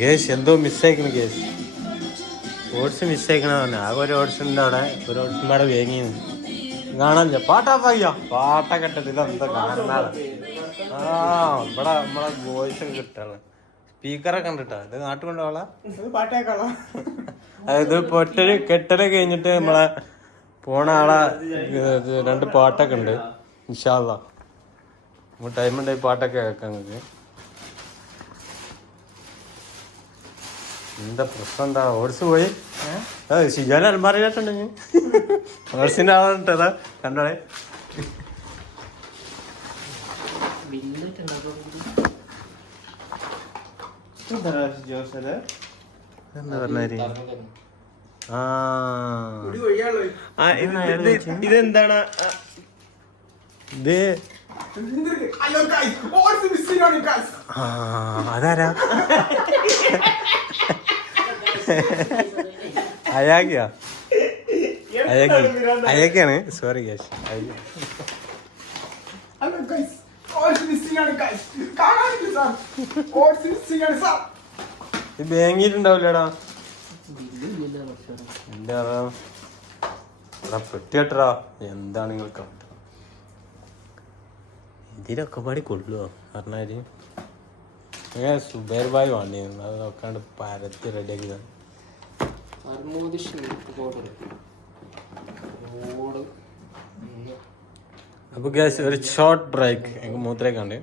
ഗേഷ് എന്തോ മിസ്സായിക്കണ് ഗേഷ്. ഓട്സ് മിസ്സായിക്കണ പറഞ്ഞു ആകെ ഒരു ഓട്സ് ഉണ്ട് അവിടെ. ഒരു ഓട്സ് അവിടെ വേങ്ങി കാണാനില്ല? പാട്ടാ പാട്ട പാട്ടൊക്കെ ഇട്ടിട്ട് ഇതെന്താ കാണുന്നതാണ് ആ ഇവിടെ നമ്മളെ വോയിസ് ഒക്കെ കിട്ടാണ്. സ്പീക്കറൊക്കെ കണ്ടിട്ടാ ഇത് നാട്ടിൽ കൊണ്ടുപോകാ അതായത് പൊട്ടൽ കെട്ടൽ കഴിഞ്ഞിട്ട് നമ്മളെ പോണ ആളെ രണ്ട് പാട്ടൊക്കെ ഉണ്ട്. ഇൻഷാല്ല ടൈമുണ്ടായി പാട്ടൊക്കെ കേൾക്കാം നിങ്ങൾക്ക് എന്താ പ്രശ്നം? എന്താ ഓടിച്ച് പോയി? ഷിജാൻ അലമാറിയിട്ടുണ്ടെങ്കിൽ ഓടിച്ചിന്റെ ആളുണ്ടതാ കണ്ടോളെ. എന്താ പറഞ്ഞാൽ ആ. ആ, ഇത് ഇത് ഇതെന്താണ്? ഇത് അയ്യോ അയാക്കിയാ? അയാക്കി അയാക്കിയാണ് സോറി sir? ഇത് ബാങ്കിട്ടുണ്ടാവില്ലടാ എന്താ എടാ പെട്ടിയട്ടടാ എന്താണ് നിങ്ങൾ ഇതിലൊക്കെ പാടി കൊള്ളുവോ? പറഞ്ഞാൽ. സുബേർ ബായ് വേണ്ടിയിരുന്നു അത് നോക്കാണ്ട് പരത്തി റെഡിയാക്കി തന്നെ അപ്പൊ ഗ്യാസ് ഒരു ഷോർട്ട് ബ്രേക്ക് എനിക്ക് മൂത്രേക്കുണ്ട്